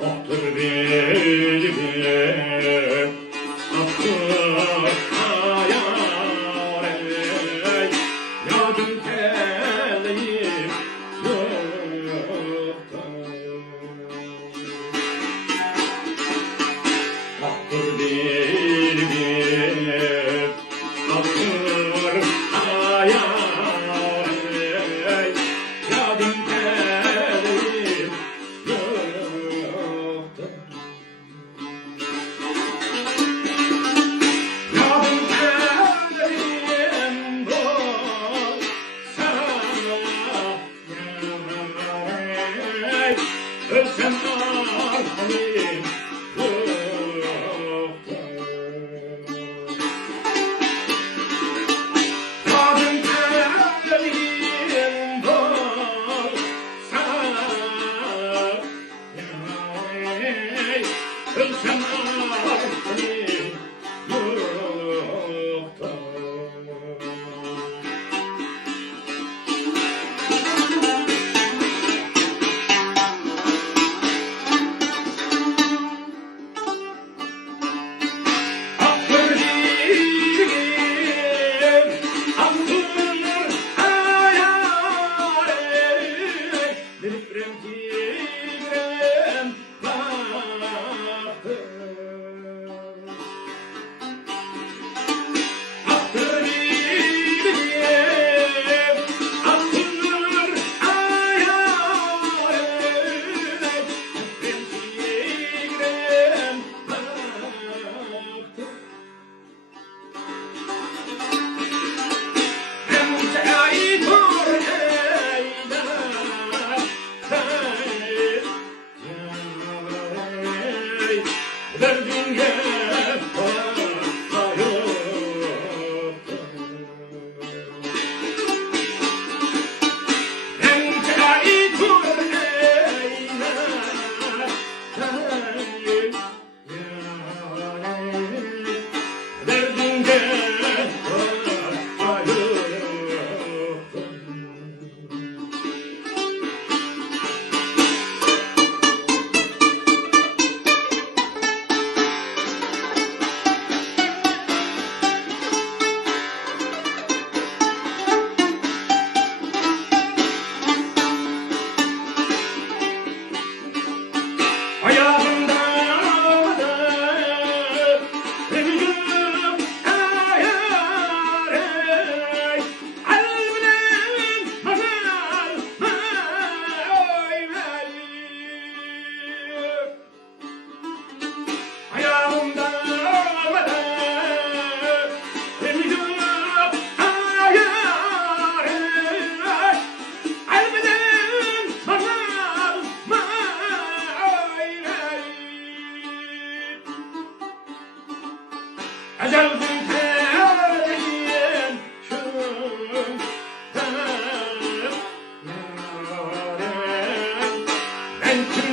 Otur bildim Aklım ayar ey Yadım telim yoktan Otur bildim Aklım ayar ey Yadım telim yoktan Yadım telim bol sana ey Ölsem arhalim yoktan Yadım telim bol sana ey Ölsem arhalim yoktan Aktır dilim, aktır ayar ey Divrem divrem baktır Aktır dilim, aktır ayar ey Divrem divrem baktır Ayağımda benim ayar ey Albilen mazal Ayağımda benim ayar ey Albilen mazal Ezelden telim şundan Ben kim